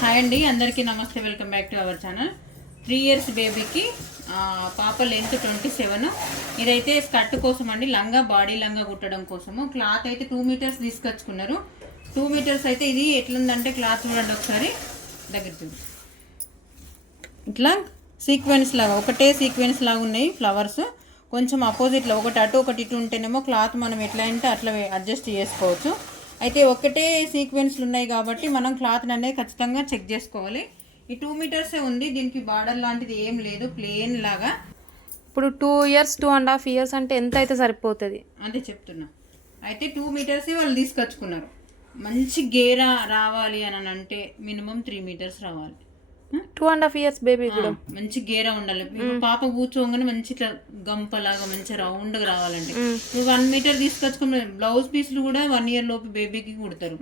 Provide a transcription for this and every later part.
Hi అండి అందరికీ నమస్తే welcome back to our channel. Three years బేబీకి పాప లెంత్ ట్వంటీ సెవెన్ ఇదైతే స్కర్ట్ కోసం అండి లంగా బాడీ లంగా కుట్టడం కోసము. క్లాత్ అయితే టూ మీటర్స్ తీసుకొచ్చుకున్నారు. టూ మీటర్స్ అయితే ఇది ఎట్లుందంటే క్లాత్ చూడండి ఒకసారి. దగ్గర చూడు. ఇట్లా సీక్వెన్స్ లాగా ఒకటే సీక్వెన్స్ లాగా ఉన్నాయి ఫ్లవర్స్ కొంచెం అపోజిట్లో ఒకటి అటు ఒకటి ఇటు ఉంటేనేమో క్లాత్ మనం ఎట్లా అంటే అట్లా అడ్జస్ట్ చేసుకోవచ్చు. అయితే ఒకటే సీక్వెన్స్లు ఉన్నాయి కాబట్టి మనం క్లాత్ అనేది ఖచ్చితంగా చెక్ చేసుకోవాలి. ఈ టూ మీటర్సే ఉంది దీనికి బార్డర్ లాంటిది ఏం లేదు ప్లేన్ లాగా. ఇప్పుడు two years two and half years అంటే ఎంత అయితే సరిపోతుంది? అంతే చెప్తున్నా. అయితే టూ మీటర్స్ వాళ్ళు తీసుకొచ్చుకున్నారు. మంచి గేరా రావాలి అని అంటే మినిమం త్రీ మీటర్స్ రావాలి. Two and half years baby కూడా. మంచి గేరా ఉండాలి. పాప కూర్చోగానే మంచి ఇట్లా గంపలాగా మంచి రౌండ్గా నువ్వు వన్ మీటర్ తీసుకొచ్చుకుని బ్లౌజ్ పీసులు కూడా వన్ ఇయర్ లోపు బేబీకి కుడతారు.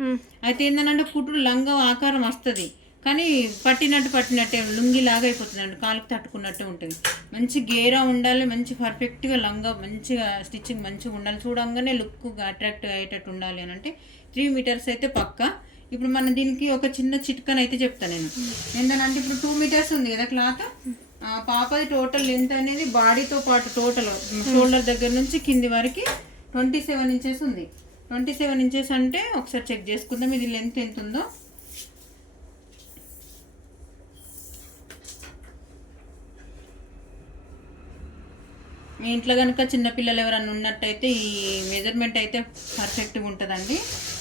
అయితే ఏంటంటే కుట్టుడు లంగా ఆకారం వస్తుంది. కానీ పట్టినట్టు పట్టినట్టే లుంగి లాగా అయిపోతుంది కాలుకు తట్టుకున్నట్టు ఉంటుంది. మంచి గేరా ఉండాలి మంచి పర్ఫెక్ట్గా లంగా మంచిగా స్టిచ్చింగ్ మంచిగా ఉండాలి. చూడంగానే లుక్ అట్రాక్ట్ అయ్యేటట్టు ఉండాలి అని అంటే త్రీ మీటర్స్ అయితే పక్కా. ఇప్పుడు మన దీనికి ఒక చిన్న చిట్కన్ అయితే చెప్తాను నేను. ఏంటంటే ఇప్పుడు టూ మీటర్స్ ఉంది కదా క్లాత్ పాపది టోటల్ లెంత్ అనేది బాడీతో పాటు టోటల్ షోల్డర్ దగ్గర నుంచి కింది వరకు ట్వంటీ సెవెన్ ఇంచెస్ ఉంది. ట్వంటీ సెవెన్ ఇంచెస్ అంటే ఒకసారి చెక్ చేసుకుందాం ఇది లెంత్ ఎంత ఉందో మీ ఇంట్లో కనుక చిన్నపిల్లలు ఎవరైనా ఉన్నట్టయితే ఈ మెజర్మెంట్ అయితే పర్ఫెక్ట్గా ఉంటుందండి.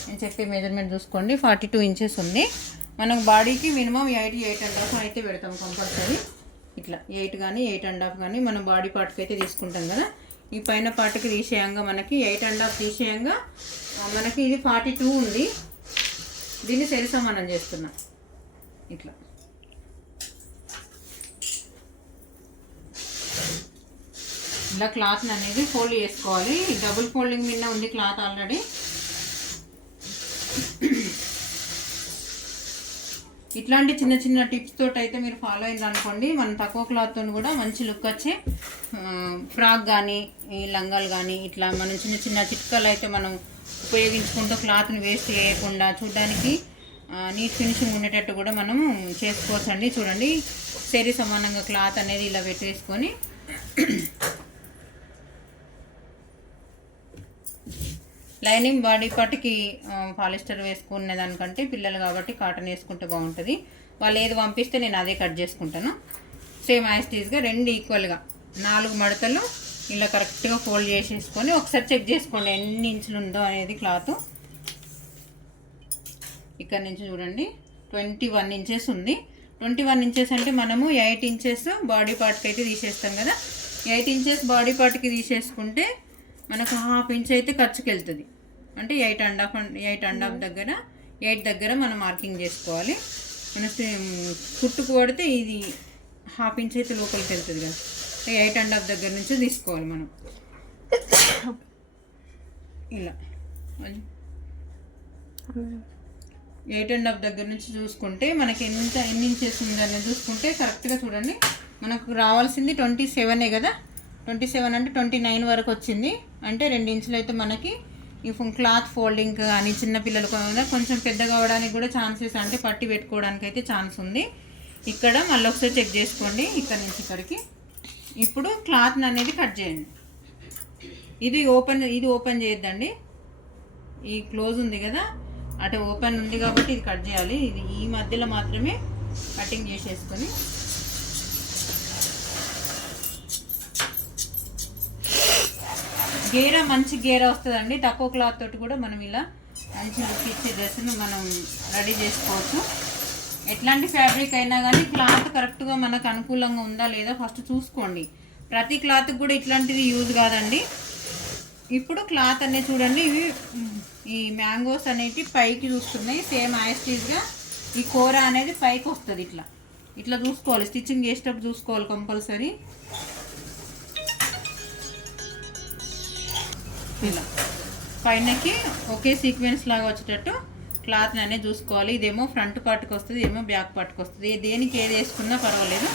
నేను చెప్పే మెజర్మెంట్ చూసుకోండి. ఫార్టీ టూ ఇంచెస్ ఉంది. మనకు బాడీకి minimum eight eight and half అయితే పెడతాం కంపల్సరీ ఇట్లా ఎయిట్ కానీ ఎయిట్ అండ్ హాఫ్ కానీ మనం బాడీ పార్ట్కి అయితే తీసుకుంటాం కదా. ఈ పైన పార్ట్కి తీసేయంగా మనకి ఎయిట్ అండ్ హాఫ్ తీసేయంగా మనకి ఇది ఫార్టీ టూ ఉంది. దీన్ని సరి చేస్తున్నాం. ఇట్లా. ఇలా క్లాత్ అనేది ఫోల్డ్ చేసుకోవాలి. డబుల్ ఫోల్డింగ్ మీద ఉంది క్లాత్ ఆల్రెడీ. ఇట్లాంటి చిన్న చిన్న టిప్స్ తోటి అయితే మీరు ఫాలో అయింది అనుకోండి మనం తక్కువ క్లాత్తో కూడా మంచి లుక్ వచ్చే ఫ్రాక్ కానీ ఈ లంగాలు కానీ ఇట్లా మనం చిన్న చిన్న చిట్కలు అయితే మనం ఉపయోగించుకుంటూ క్లాత్ని వేస్ట్ చేయకుండా చూడడానికి నీట్ ఫినిషింగ్ ఉండేటట్టు కూడా మనం చేసుకోవచ్చండి. చూడండి సరి సమానంగా క్లాత్ అనేది ఇలా పెట్టేసుకొని లైనింగ్ బాడీ పార్ట్కి పాలిస్టర్ వేసుకునే దానికంటే పిల్లలు కాబట్టి కాటన్ వేసుకుంటే బాగుంటుంది. వాళ్ళు ఏది పంపిస్తే నేను అదే కట్ చేసుకుంటాను. సేమ్ యాస్టీస్గా రెండు ఈక్వల్గా నాలుగు మడతలు ఇలా కరెక్ట్గా ఫోల్డ్ చేసేసుకొని ఒకసారి చెక్ చేసుకోండి ఎన్ని ఇంచులు ఉందో అనేది క్లాత్ ఇక్కడ నుంచి చూడండి ట్వంటీ వన్ ఇంచెస్ ఉంది. ట్వంటీ వన్ ఇంచెస్ అంటే మనము ఎయిట్ ఇంచెస్ బాడీ పార్ట్కి అయితే తీసేస్తాం కదా. ఎయిట్ ఇంచెస్ బాడీ పార్ట్కి తీసేసుకుంటే మనకు హాఫ్ ఇంచ్ అయితే ఖర్చుకి వెళ్తుంది అంటే eight and half eight and half దగ్గర ఎయిట్ దగ్గర మనం మార్కింగ్ చేసుకోవాలి. మన కుట్టుకు పడితే ఇది హాఫ్ ఇంచ్ అయితే లోపలికి వెళ్తుంది కదా ఎయిట్ అండ్ హాఫ్ దగ్గర నుంచి తీసుకోవాలి మనం. ఇలా. అది ఎయిట్ అండ్ హాఫ్ దగ్గర నుంచి చూసుకుంటే మనకి ఎంత ఎన్ని ఇంచెస్ ఉందని చూసుకుంటే కరెక్ట్గా చూడండి. మనకు రావాల్సింది ట్వంటీ సెవెనే కదా? ట్వంటీ సెవెన్ అంటే ట్వంటీ నైన్ వరకు వచ్చింది. అంటే రెండు ఇంచులు అయితే మనకి ఈ క్లాత్ ఫోల్డింగ్ కానీ చిన్నపిల్లలు కొంచెం పెద్దగా అవడానికి కూడా ఛాన్సెస్ అంటే పట్టి పెట్టుకోవడానికి అయితే ఛాన్స్ ఉంది. ఇక్కడ మళ్ళీ ఒకసారి చెక్ చేసుకోండి ఇక్కడ నుంచి ఇక్కడికి. ఇప్పుడు క్లాత్ని అనేది కట్ చేయండి. ఇది ఓపెన్ ఇది ఓపెన్ చేయొద్దండి. ఈ క్లోజ్ ఉంది కదా అటు ఓపెన్ ఉంది కాబట్టి ఇది కట్ చేయాలి. ఇది ఈ మధ్యలో మాత్రమే కటింగ్ చేసేసుకొని గేరా మంచి గేర వస్తుందండి. తక్కువ క్లాత్ తోటి కూడా మనం ఇలా మంచి లుక్ ఇచ్చే డ్రెస్ను మనం రెడీ చేసుకోవచ్చు. ఎట్లాంటి ఫ్యాబ్రిక్ అయినా కానీ క్లాత్ కరెక్ట్గా మనకు అనుకూలంగా ఉందా లేదా ఫస్ట్ చూసుకోండి. ప్రతి క్లాత్ కూడా ఇట్లాంటిది యూజ్ కాదండి. ఇప్పుడు క్లాత్ అనేది చూడండి. ఇవి ఈ మ్యాంగోస్ అనేవి పైకి చూస్తున్నాయి. సేమ్ యాస్టీస్గా ఈ కూర అనేది పైకి వస్తుంది ఇట్లా. ఇట్లా చూసుకోవాలి. స్టిచ్చింగ్ చేసేటప్పుడు చూసుకోవాలి కంపల్సరీ. ఇలా. పైనకి ఒకే సీక్వెన్స్ లాగా వచ్చేటట్టు క్లాత్ని అనేది చూసుకోవాలి. ఇదేమో ఫ్రంట్ పార్ట్కి వస్తుంది ఇదేమో బ్యాక్ పార్ట్కి వస్తుంది. దేనికి ఏది వేసుకున్నా పర్వాలేదు.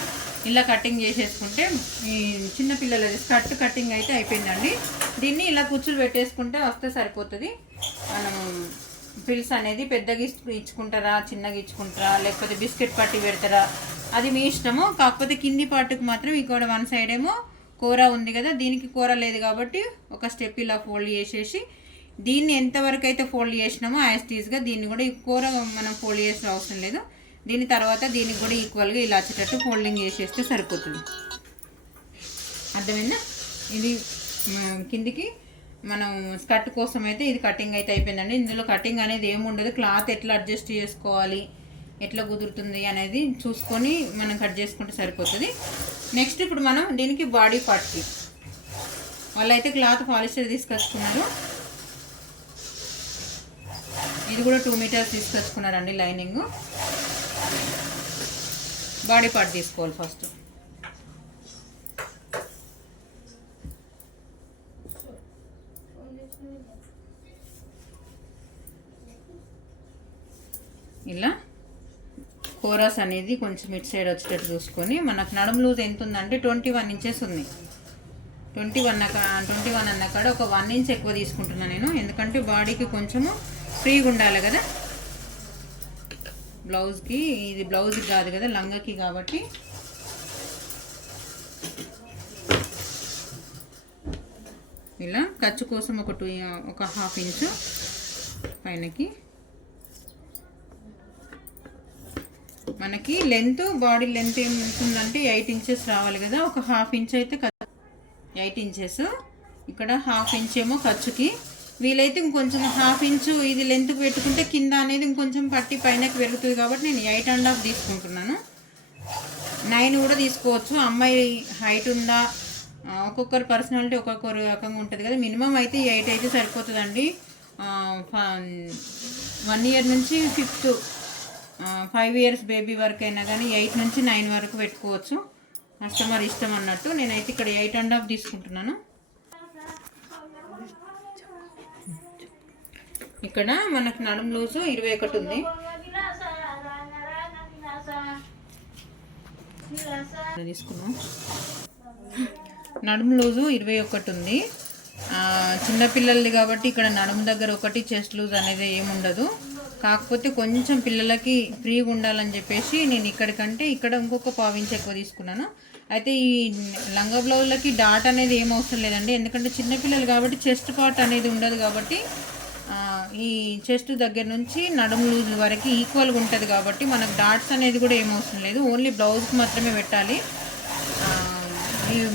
ఇలా కటింగ్ చేసేసుకుంటే ఈ చిన్న పిల్లలది స్కర్ట్ కటింగ్ అయితే అయిపోయిందండి. దీన్ని ఇలా కుచ్చులు పెట్టేసుకుంటే వస్తే సరిపోతుంది. మనం పిల్స్ అనేది పెద్దగా ఇచ్చుకుంటారా చిన్నగా ఇచ్చుకుంటారా లేకపోతే బిస్కెట్ పట్టి పెడతారా అది మీ ఇష్టము. కాకపోతే కింది పార్ట్కి మాత్రం ఇక్కడ వన్ సైడ్ ఏమో కూర ఉంది కదా దీనికి కూర లేదు కాబట్టి ఒక స్టెప్ ఇలా ఫోల్డ్ చేసేసి దీన్ని ఎంతవరకు అయితే ఫోల్డ్ చేసినామో యాజ్ టీజ్గా దీన్ని కూడా ఈ కూర మనం ఫోల్డ్ చేసిన అవసరం లేదు. దీని తర్వాత దీనికి కూడా ఈక్వల్గా ఇలా వచ్చేటట్టు ఫోల్డింగ్ చేసేస్తే సరిపోతుంది. అర్థమైందా? ఇది కిందికి మనం స్కర్ట్ కోసం అయితే ఇది కటింగ్ అయితే అయిపోయిందండి. ఇందులో కటింగ్ అనేది ఏమి ఉండదు. క్లాత్ ఎట్లా అడ్జస్ట్ చేసుకోవాలి ఎట్లా కుదురుతుంది అనేది చూసుకొని మనం కట్ చేసుకుంటే సరిపోతుంది. నెక్స్ట్ ఇప్పుడు మనం దీనికి బాడీ పార్ట్కి వాళ్ళైతే క్లాత్ పాలిస్టర్ తీసుకొచ్చుకున్నారు. ఇది కూడా టూ మీటర్స్ తీసుకొచ్చుకున్నారండి లైనింగ్. బాడీ పార్ట్ తీసుకోవాలి ఫస్ట్. ఇలా. కోరాస్ అనేది కొంచెం ఇటు సైడ్ వచ్చేటట్టు చూసుకొని మనకు నడుము లూజ్ ఎంత ఉందంటే ట్వంటీ వన్ ఇంచెస్ ఉంది. ట్వంటీ వన్ ట్వంటీ వన్ అన్న కాడ ఒక వన్ ఇంచ్ ఎక్కువ తీసుకుంటున్నాను నేను. ఎందుకంటే బాడీకి కొంచెము ఫ్రీగా ఉండాలి కదా. బ్లౌజ్కి ఇది బ్లౌజ్కి కాదు కదా లంగకి కాబట్టి. ఇలా ఖర్చు కోసం ఒక టూ ఒక హాఫ్ ఇంచు పైనకి. మనకి లెంత్ బాడీ లెంత్ ఏముంటుందంటే ఎయిట్ ఇంచెస్ రావాలి కదా. ఒక హాఫ్ ఇంచ్ అయితే ఎయిట్ ఇంచెస్. ఇక్కడ హాఫ్ ఇంచ్ ఏమో ఖర్చుకి. వీలైతే ఇంకొంచెం హాఫ్ ఇంచు ఇది లెంత్ పెట్టుకుంటే కింద అనేది ఇంకొంచెం పట్టి పైనకి పెరుగుతుంది కాబట్టి నేను ఎయిట్ అండ్ హాఫ్ తీసుకుంటున్నాను. నైన్ కూడా తీసుకోవచ్చు. అమ్మాయి హైట్ ఉందా? ఒక్కొక్కరి పర్సనాలిటీ ఒక్కొక్కరు రకంగా ఉంటుంది కదా. మినిమం అయితే ఎయిట్ అయితే సరిపోతుందండి. వన్ ఇయర్ నుంచి ఫిఫ్త్ ఫైవ్ ఇయర్స్ బేబీ వరకు అయినా కానీ ఎయిట్ నుంచి నైన్ వరకు పెట్టుకోవచ్చు. కస్టమర్ ఇష్టం అన్నట్టు. నేనైతే ఇక్కడ ఎయిట్ అండ్ హాఫ్ తీసుకుంటున్నాను. ఇక్కడ మనకు నడుము లూజు ఇరవై ఒకటి ఉంది. తీసుకున్నాం నడుము లూజు ఇరవై ఒకటి ఉంది. చిన్నపిల్లలది కాబట్టి ఇక్కడ నడుము దగ్గర ఒకటి చెస్ట్ లూజ్ అనేది ఏముండదు. కాకపోతే కొంచెం పిల్లలకి ఫ్రీగా ఉండాలని చెప్పేసి నేను ఇక్కడికంటే ఇక్కడ ఇంకొక పావించి ఎక్కువ తీసుకున్నాను. అయితే ఈ లంగా బ్లౌజ్లకి డాట్ అనేది ఏం అవసరం లేదండి. ఎందుకంటే చిన్నపిల్లలు కాబట్టి చెస్ట్ పార్ట్ అనేది ఉండదు కాబట్టి ఈ చెస్ట్ దగ్గర నుంచి నడుము లూజ్ వరకు ఈక్వల్గా ఉంటుంది కాబట్టి మనకు డాట్స్ అనేది కూడా ఏం అవసరం లేదు. ఓన్లీ బ్లౌజ్కి మాత్రమే పెట్టాలి.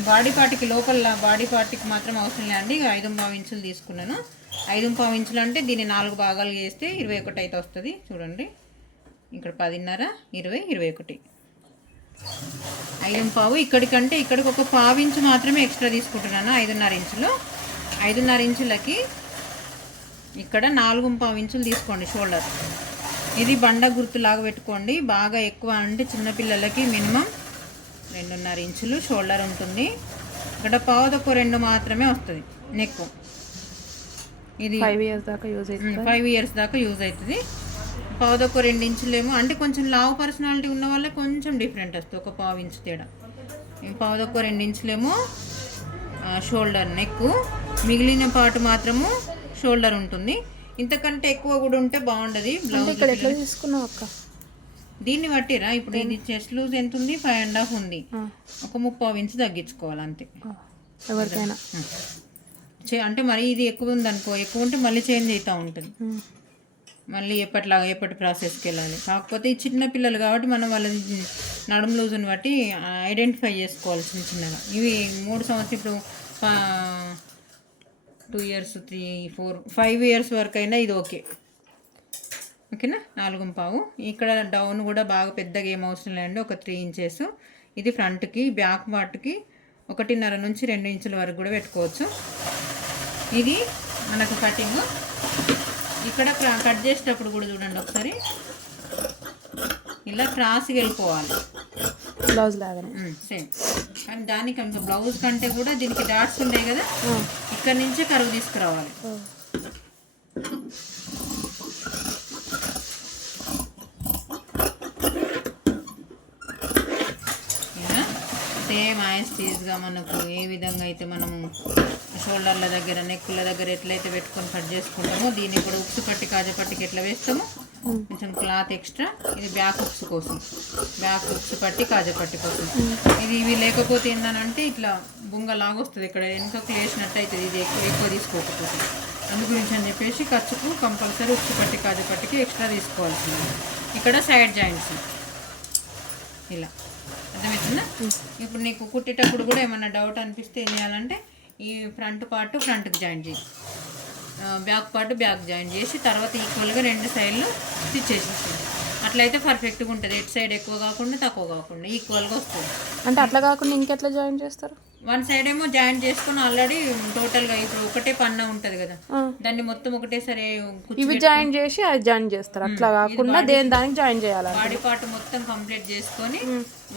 బాడీ పార్ట్కి లోపల బాడీ పార్ట్కి మాత్రం అవసరం లేదండి ఐదు పావు ఇంచులు తీసుకున్నాను. ఐదు పావు ఇంచులు అంటే దీన్ని నాలుగు భాగాలు చేస్తే ఇరవై ఒకటి అయితే వస్తుంది. చూడండి. ఇక్కడ పదిన్నర ఇరవై ఇరవై ఒకటి. ఐదు పావు ఇక్కడికంటే ఇక్కడికి ఒక పావు ఇంచు మాత్రమే ఎక్స్ట్రా తీసుకుంటున్నాను ఐదున్నర ఇంచులు. ఐదున్నర ఇంచులకి ఇక్కడ నాలుగు పావు ఇంచులు తీసుకోండి షోల్డర్. ఇది బండ గుర్తులాగా పెట్టుకోండి. బాగా ఎక్కువ అంటే చిన్నపిల్లలకి మినిమం రెండున్నర ఇంచులు షోల్డర్ ఉంటుంది. ఇక్కడ పావుదొక్క రెండు మాత్రమే వస్తుంది నెక్ ఇది ఫైవ్ ఇయర్స్ దాకా యూజ్ అవుతుంది. ఫైవ్ ఇయర్స్ దాకా యూజ్ అవుతుంది. పావుదొక్క రెండు ఇంచులేమో అంటే కొంచెం లావు పర్సనాలిటీ ఉన్న వాళ్ళే కొంచెం డిఫరెంట్ వస్తుంది. ఒక పావు ఇంచు తేడా. ఈ పావుదొక్క రెండు ఇంచులేమో షోల్డర్ నెక్ మిగిలిన పార్ట్ మాత్రము షోల్డర్ ఉంటుంది. ఇంతకంటే ఎక్కువ కూడా ఉంటే బాగుండదు. బ్లౌజ్ ఇక్కడ ఎట్లా తీసుకున్నావు అక్క? దీన్ని బట్టిరా ఇప్పుడు ఇది చెస్ట్ లూజ్ ఎంత ఉంది? ఫైవ్ అండ్ హాఫ్ ఉంది. ఒక ముప్పావు ఇంచు తగ్గించుకోవాలి అంతే. ఎవరికైనా. అంటే మరి ఇది ఎక్కువ ఉందనుకో ఎక్కువ ఉంటే మళ్ళీ చేంజ్ అవుతూ ఉంటుంది. మళ్ళీ ఎప్పటిలాగా ఎప్పటి ప్రాసెస్కి వెళ్ళాలి. కాకపోతే ఈ చిన్న పిల్లలు కాబట్టి మనం వాళ్ళ నడుము లూజుని బట్టి ఐడెంటిఫై చేసుకోవాలి చిన్న చిన్నగా. ఇవి మూడు సంవత్సరం ఇప్పుడు two years three four five years వరకు అయినా ఇది ఓకే. ఓకేనా? నాలుగు పావు. ఇక్కడ డౌన్ కూడా బాగా పెద్దగా ఏం అవసరం లేదండి. ఒక త్రీ ఇంచెస్. ఇది ఫ్రంట్కి బ్యాక్ పార్ట్కి ఒకటిన్నర నుంచి రెండు ఇంచుల వరకు కూడా పెట్టుకోవచ్చు. ఇది మనకు కటింగ్. ఇక్కడ కట్ చేసేటప్పుడు కూడా చూడండి ఒకసారి. ఇలా క్రాస్కి వెళ్ళిపోవాలి. బ్లౌజ్ లాగానే. సేమ్. కానీ దానికి బ్లౌజ్ కంటే కూడా దీనికి డాట్స్ ఉంటాయి కదా? ఇక్కడ నుంచే కరువు తీసుకురావాలి ఓ, ఇలా సేమ్ సేమ్ మనకు ఏ విధంగా అయితే మనము షోల్డర్ల దగ్గర నెక్కుల దగ్గర ఎట్లయితే పెట్టుకొని కట్ చేసుకుంటామో దీన్ని కూడా ఉప్పు పట్టి కాజపట్టికి ఎట్లా వేస్తామో కొంచెం క్లాత్ ఎక్స్ట్రా ఇది బ్యాక్ ఉప్స్ కోసం. బ్యాక్ ఉప్స్ పట్టి కాజపట్టి కోసం. ఇది ఇవి లేకపోతే ఏందనంటే ఇట్లా బుంగ లాగొస్తుంది ఇక్కడ వెనుకకు వేసినట్టు అవుతుంది ఇది ఎక్కువ ఎక్కువ తీసుకోకపోతే. అందు గురించి అని చెప్పేసి ఖర్చుకు కంపల్సరీ ఉప్పు పట్టి కాజపట్టికి ఎక్స్ట్రా తీసుకోవాల్సింది. ఇక్కడ సైడ్ జాయింట్స్. ఇలా. అర్థమవుతుందా ఇప్పుడు నీకు కుట్టేటప్పుడు కూడా ఏమైనా డౌట్ అనిపిస్తే ఏం చేయాలంటే ఈ ఫ్రంట్ పార్ట్ ఫ్రంట్కి జాయిన్ చేయి. బ్యాక్ పార్ట్ బ్యాక్ జాయిన్ చేసి తర్వాత ఈక్వల్గా రెండు సైడ్లు స్టిచ్ చేసేసి అట్లయితే పర్ఫెక్ట్గా ఉంటుంది. ఎటు సైడ్ ఎక్కువ కాకుండా తక్కువ కాకుండా ఈక్వల్గా వస్తుంది. అంటే అట్లా కాకుండా ఇంకెట్లా జాయిన్ చేస్తారు? వన్ సైడ్ ఏమో జాయిన్ చేసుకొని ఆల్రెడీ టోటల్గా ఇప్పుడు ఒకటే పన్న ఉంటుంది కదా. దాన్ని మొత్తం ఒకటేసారి ఇవి జాయిన్ చేసి అది జాయిన్ చేస్తారు. అట్లా కాకుండా దేని దానికి జాయిన్ చేయాలి బాడీ పార్ట్ మొత్తం కంప్లీట్ చేసుకొని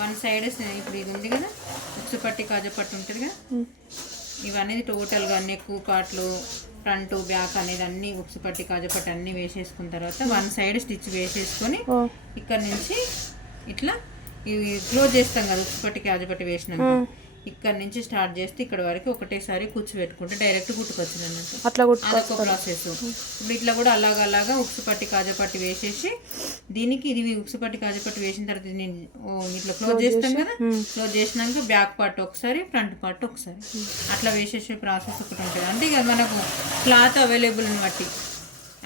వన్ సైడ్ ఇప్పుడు ఇది ఉంది కదా ఉక్సు పట్టి కాజపట్టు ఉంటుంది కదా. ఇవన్నీ టోటల్గా నెక్ పార్ట్లు ఫ్రంట్ బ్యాక్ అనేది అన్ని ఉక్సు పట్టి కాజపట్టి అన్ని వేసేసుకున్న తర్వాత వన్ సైడ్ స్టిచ్ వేసేసుకొని ఇక్కడ నుంచి ఇట్లా ఇవి క్లోజ్ చేస్తాం కదా ఉక్సు పట్టి కాజపట్టి వేసినాక. ఇక్కడ నుంచి స్టార్ట్ చేస్తే ఇక్కడ వరకు ఒకటేసారి కూర్చో పెట్టుకుంటే డైరెక్ట్ కుట్టుకొచ్చు అన్నట్టు. అట్లా అదొక ప్రాసెస్ ఇప్పుడు ఇట్లా కూడా అలాగ అలాగా ఉక్సు పట్టి కాజపట్టి వేసేసి దీనికి ఇది ఉక్సు పట్టి కాజపట్టి వేసిన తర్వాత నేను ఇట్లా క్లోజ్ చేస్తాం కదా? క్లోజ్ చేసినాక బ్యాక్ పార్ట్ ఒకసారి ఫ్రంట్ పార్ట్ ఒకసారి. అట్లా వేసేసే ప్రాసెస్ ఒకటి ఉంటుంది. అంటే ఇక మనకు క్లాత్ అవైలబుల్ని బట్టి.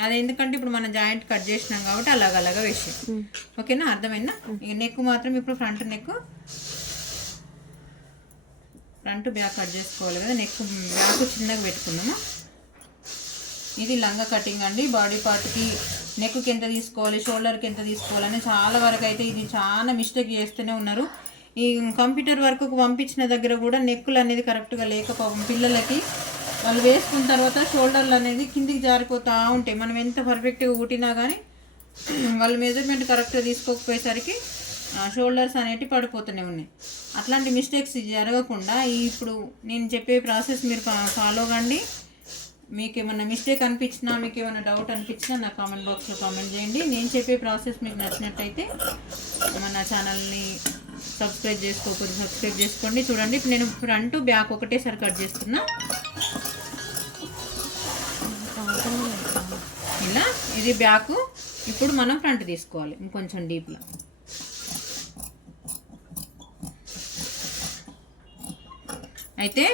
అది ఎందుకంటే ఇప్పుడు మనం జాయింట్ కట్ చేసినాం కాబట్టి అలాగ అలాగా వేసాం ఓకేనా అర్థమైందా? ఇక నెక్ మాత్రం ఇప్పుడు front neck front back cut చేసుకోవాలి కదా నెక్ బ్యాక్ చిన్నగా పెట్టుకున్నాము ఇది లంగా కటింగ్ అండి. బాడీ పార్ట్కి నెక్కి ఎంత తీసుకోవాలి షోల్డర్కి ఎంత తీసుకోవాలని చాలా వరకు అయితే ఇది చాలా మిస్టేక్ చేస్తూనే ఉన్నారు. ఈ కంప్యూటర్ వర్క్కు పంపించిన దగ్గర కూడా నెక్కులు అనేది కరెక్ట్గా లేకపోవడం పిల్లలకి వాళ్ళు వేసుకున్న తర్వాత షోల్డర్లు అనేది కిందికి జారిపోతూ ఉంటాయి. మనం ఎంత పర్ఫెక్ట్గా కుట్టినా కానీ వాళ్ళ మెజర్మెంట్ కరెక్ట్గా తీసుకోకపోయేసరికి షోల్డర్స్ అనేటివి పడిపోతూనే ఉన్నాయి. అట్లాంటి మిస్టేక్స్ జరగకుండా ఇప్పుడు నేను చెప్పే ప్రాసెస్ మీరు ఫాలో కండి. మీకు ఏమైనా మిస్టేక్ అనిపించినా మీకు ఏమైనా డౌట్ అనిపించినా నా కామెంట్ బాక్స్లో కామెంట్ చేయండి. నేను చెప్పే ప్రాసెస్ మీకు నచ్చినట్టయితే మన ఛానల్ని సబ్స్క్రైబ్ చేసుకోకపోతే సబ్స్క్రైబ్ చేసుకోండి. చూడండి ఇప్పుడు నేను ఫ్రంట్ బ్యాక్ ఒకటేసారి కట్ చేస్తున్నా. ఇలా ఇది బ్యాక్. ఇప్పుడు మనం ఫ్రంట్ తీసుకోవాలి ఇంకొంచెం డీప్లో. అయితే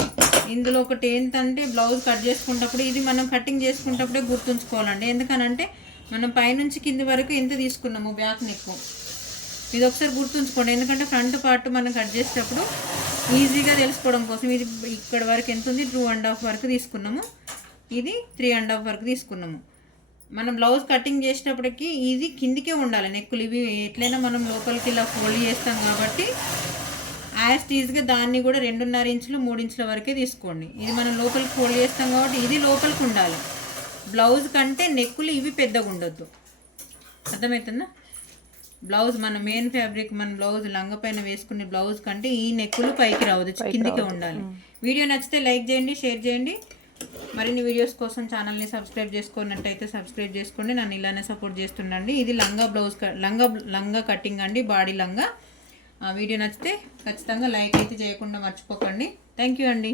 ఇందులో ఒకటి ఏంటంటే బ్లౌజ్ కట్ చేసుకున్నప్పుడు ఇది మనం కటింగ్ చేసుకునేటప్పుడే గుర్తుంచుకోవాలండి. ఎందుకనంటే మనం పైనుంచి కింది వరకు ఎంత తీసుకున్నాము బ్యాక్ నెక్. ఇది ఒకసారి గుర్తుంచుకోండి. ఎందుకంటే ఫ్రంట్ పార్ట్ మనం కట్ చేసేటప్పుడు ఈజీగా తెలుసుకోవడం కోసం ఇది ఇక్కడ వరకు ఎంత ఉంది? టూ అండ్ హాఫ్ వరకు తీసుకున్నాము. ఇది త్రీ అండ్ హాఫ్ వరకు తీసుకున్నాము. మనం బ్లౌజ్ కటింగ్ చేసేటప్పటికి ఇది కిందికే ఉండాలి. నెక్కులు ఇవి ఎట్లయినా మనం లోపలికి ఇలా ఫోల్డ్ చేస్తాం కాబట్టి యాజ్ టీజ్గా దాన్ని కూడా రెండున్నర ఇంచులు మూడు ఇంచుల వరకే తీసుకోండి. ఇది మనం లోపలికి ఫోల్డ్ చేస్తాం కాబట్టి ఇది లోపలికి ఉండాలి. బ్లౌజ్ కంటే నెక్కులు ఇవి పెద్దగా ఉండొద్దు. అర్థమవుతుందా? బ్లౌజ్ మన మెయిన్ ఫ్యాబ్రిక్ మన బ్లౌజ్ లంగ పైన వేసుకునే బ్లౌజ్ కంటే ఈ నెక్కులు పైకి రావద్దు కిందికే ఉండాలి. వీడియో నచ్చితే లైక్ చేయండి షేర్ చేయండి. మరిన్ని వీడియోస్ కోసం ఛానల్ని సబ్స్క్రైబ్ చేసుకున్నట్టయితే సబ్స్క్రైబ్ చేసుకోండి. నన్ను ఇలానే సపోర్ట్ చేస్తుండండి. ఇది లంగా బ్లౌజ్ లంగా లంగా కటింగ్ అండి బాడీ లంగా. వీడియో నచ్చితే ఖచ్చితంగా లైక్ అయితే చేయకుండా మర్చిపోకండి. థ్యాంక్ యూ అండి.